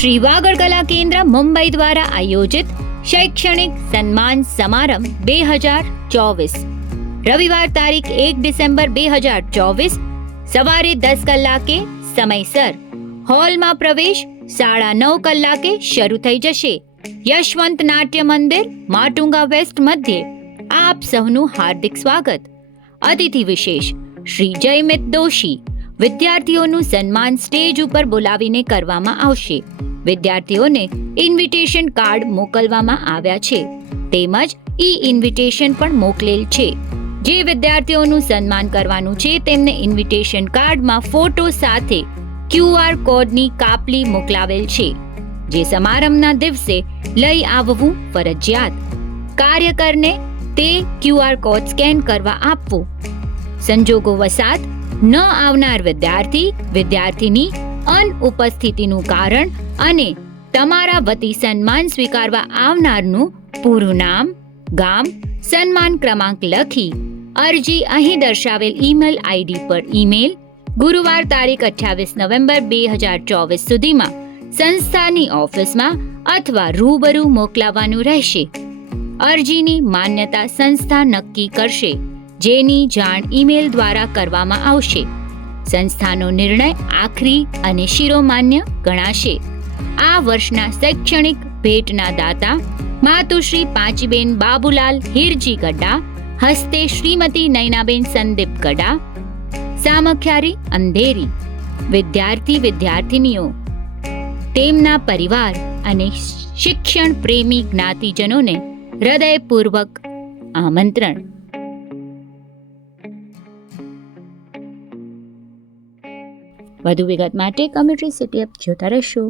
શ્રી વાગડ કલા કેન્દ્ર મુંબઈ દ્વારા આયોજિત શૈક્ષણિક સન્માન સમારંભ 2024 રવિવાર તારીખ 1 ડિસેમ્બર 2024 સવારે 10 કલાકે સમયસર હોલમાં પ્રવેશ 9:30 કલાકે શરૂ થઈ જશે. યશવંત નાટ્ય મંદિર, માટુંગા વેસ્ટ મધ્યે આપ સૌનું હાર્દિક સ્વાગત. અતિથિ વિશેષ શ્રી જયમિત દોશી. વિદ્યાર્થીઓનું સન્માન સ્ટેજ ઉપર બોલાવીને કરવામાં આવશે. વિદ્યાર્થીઓને ઇન્વિટેશન કાર્ડ મોકલવામાં આવ્યા છે તેમજ ઇન્વિટેશન પણ મોકલેલ છે. જે વિદ્યાર્થીઓનું સન્માન કરવાનું છે તેમને ઇન્વિટેશન કાર્ડમાં ફોટો સાથે QR કોડની કાપલી મોકલાવેલ છે, જે સમારંભના દિવસે લઈ આવવું ફરજિયાત. કાર્યકરને તે QR કોડ સ્કેન કરવા આપવું. સંજોગો વસાત ન આવનાર વિદ્યાર્થીની અનુપસ્થિતિનું કારણ અને તમારા વતી સન્માન સ્વીકારવા આવનારનું પૂરું નામ, ગામ, સન્માન ક્રમાંક લખી અરજી અહીં દર્શાવેલ ઈમેલ આઈડી પર ઈમેલ ગુરુવાર તારીખ 28 નવેમ્બર 2024 સુધીમાં સંસ્થાની ઓફિસમાં અથવા રૂબરૂ મોકલાવવાનું રહેશે. અરજીની માન્યતા સંસ્થા નક્કી કરશે, જેની જાણ ઈમેલ દ્વારા કરવામાં આવશે. સંસ્થાનો નિર્ણય આખરી અને શિરોમાન્ય ગણાશે. આ વર્ષના શૈક્ષણિક ભેટના દાતા માતુશ્રી પાંચીબેન બાબુલાલ હિરજી ગડા, હસ્તે શ્રીમતી નયનાબેન સંદીપ ગડા, સામખ્યારી અંધેરી. વિદ્યાર્થીનીઓ, તેમના પરિવાર અને શિક્ષણ પ્રેમી જ્ઞાતિજનોને હૃદયપૂર્વક આમંત્રણ. વધુ વિગત માટે કમ્યુનિટી સિટી એપ જોતા રહેશો.